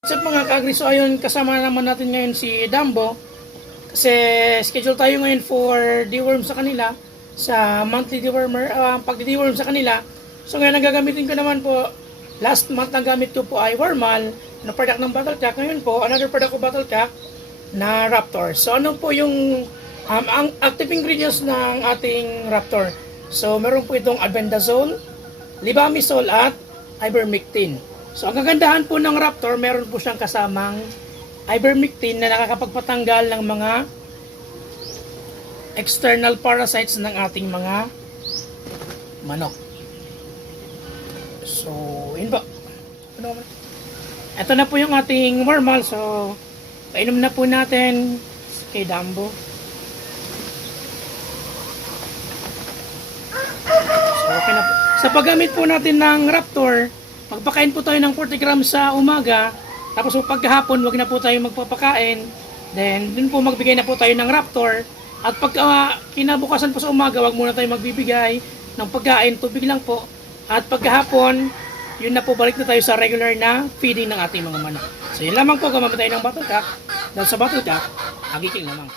Sa mga ka-agri, so ayun, kasama naman natin ngayon si Dambo. Kasi schedule tayo ngayon for deworm sa kanila. Sa monthly dewormer, pag-deworm sa kanila. So ngayon, ang gagamitin ko naman po, last month ang gamit ko po ay Wormal, na product ng Battlecat. Ngayon po, another product of Battlecat na Raptor. So ano po yung ang active ingredients ng ating Raptor? So meron po itong albendazole, libamisole at ivermectin. So ang kagandahan po ng Raptor, meron po siyang kasamang ivermectin na nakakapagpatanggal ng mga external parasites ng ating mga manok. So, yun po. Ito na po yung ating Wormal. So, painom na po natin kay Dambo. So, okay na po. Sa paggamit po natin ng Raptor, magpakain po tayo ng 40 grams sa umaga. Tapos pagkahapon, wag na po tayo magpapakain. Then, dun po magbigay na po tayo ng Raptor. At pag kinabukasan po sa umaga, wag muna tayo magbibigay ng pagkain, tubig lang po. At pagkahapon, yun na po, balik na tayo sa regular na feeding ng ating mga manok. So, yun lamang po, gamamit tayo ng Battlecat. Dahil sa Battlecat, agiking lamang.